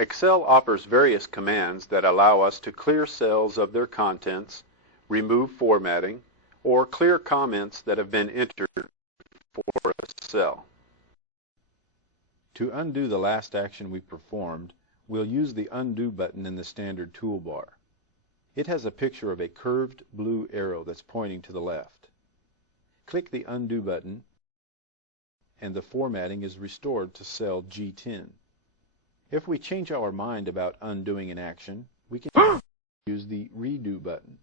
Excel offers various commands that allow us to clear cells of their contents, remove formatting, or clear comments that have been entered for a cell. To undo the last action we performed, we'll use the Undo button in the standard toolbar. It has a picture of a curved blue arrow that's pointing to the left. Click the Undo button, and the formatting is restored to cell G10. If we change our mind about undoing an action, we can use the Redo button.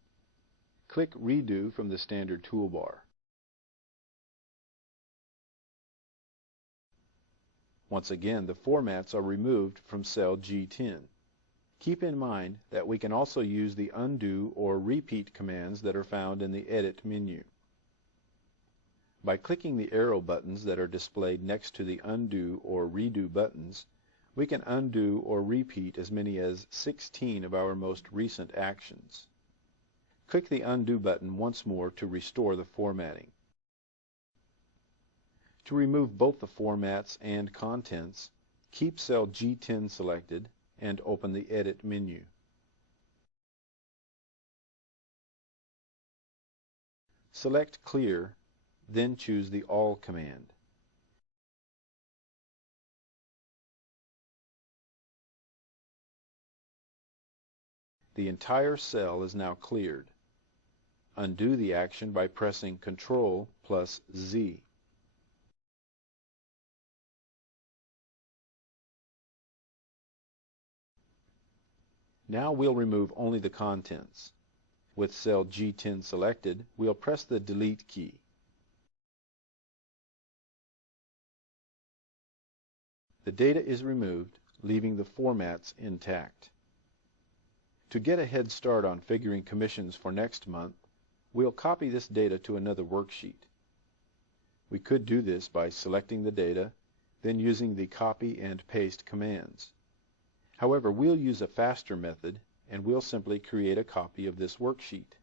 Click Redo from the standard toolbar. Once again, the formats are removed from cell G10. Keep in mind that we can also use the Undo or Repeat commands that are found in the Edit menu. By clicking the arrow buttons that are displayed next to the Undo or Redo buttons, we can undo or repeat as many as 16 of our most recent actions. Click the Undo button once more to restore the formatting. To remove both the formats and contents, keep cell G10 selected and open the Edit menu. Select Clear, then choose the All command. The entire cell is now cleared. Undo the action by pressing Ctrl plus Z. Now we'll remove only the contents. With cell G10 selected, we'll press the Delete key. The data is removed, leaving the formats intact. To get a head start on figuring commissions for next month, we'll copy this data to another worksheet. We could do this by selecting the data, then using the copy and paste commands. However, we'll use a faster method, and we'll simply create a copy of this worksheet.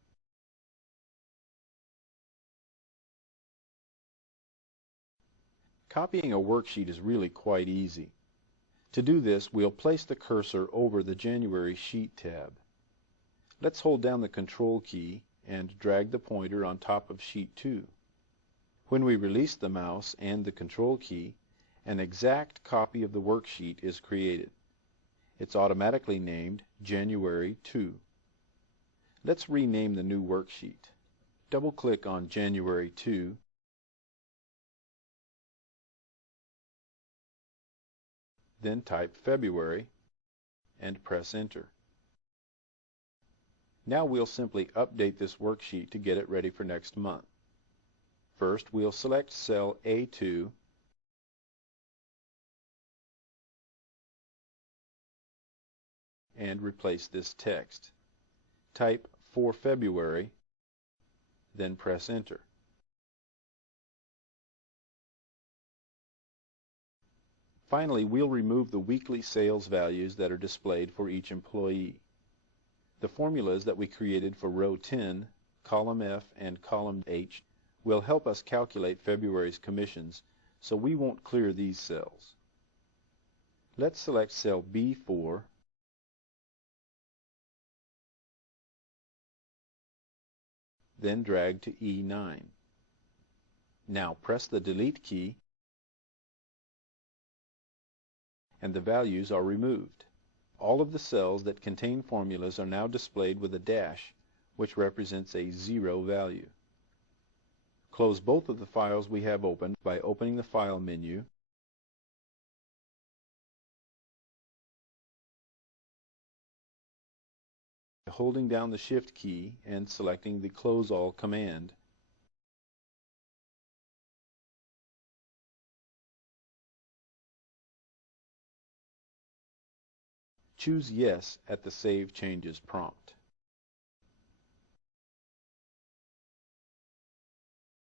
Copying a worksheet is really quite easy. To do this, we'll place the cursor over the January Sheet tab. Let's hold down the Control key and drag the pointer on top of Sheet 2. When we release the mouse and the Control key, an exact copy of the worksheet is created. It's automatically named January 2. Let's rename the new worksheet. Double-click on January 2, then type February and press Enter. Now we'll simply update this worksheet to get it ready for next month. First, we'll select cell A2 and replace this text. Type for February, then press Enter. Finally, we'll remove the weekly sales values that are displayed for each employee. The formulas that we created for row 10, column F, and column H will help us calculate February's commissions, so we won't clear these cells. Let's select cell B4 then drag to E9. Now press the Delete key and the values are removed. All of the cells that contain formulas are now displayed with a dash, which represents a 0 value. Close both of the files we have opened by opening the File menu, holding down the Shift key and selecting the Close All command. Choose Yes at the Save Changes prompt.